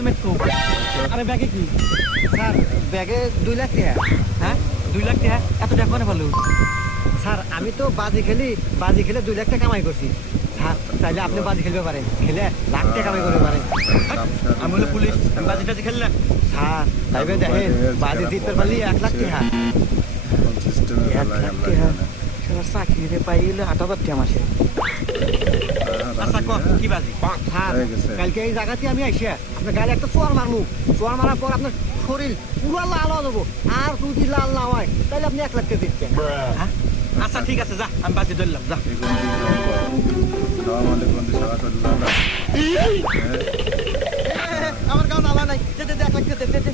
Helmet কো আরে ব্যাগে কি স্যার ব্যাগে 2 লাখ টাকা। হ্যাঁ 2 লাখ টাকা এত টাকা কোনে ভালো স্যার আমি তো বাজি খেলে 2 লাখ টাকা কামাই করছি স্যার। চাইলে আপনি বাজি খেলতে পারেন, খেলে লাখ টাকা কামাই করতে পারেন। আমি হলো পুলিশ, আমি বাজি টাজি খেললে স্যার তাইবে দেখেন বাজি জিততে পারলি 1 লাখ টাকা। 1 লাখ টাকা সারা চাকরি পাইলে 8,000 টাকা মাসে। আচ্ছা কো কি বাজি স্যার কালকে এই জায়গাতে আমি আইসা আপনার গাড়ি একটা চোয়ার মারবো, চোয়ার মারার পর আপনার শরীর পুরো লাল হয়ে যাবো। আর যদি লাল না হয় তাহলে আপনি 1 লাখ টাকা দিচ্ছেন। হ্যাঁ আচ্ছা ঠিক আছে যা আমি বাজি ধরলাম যা আমার কাছে আলা নাই দে 1 লাখ টাকা দে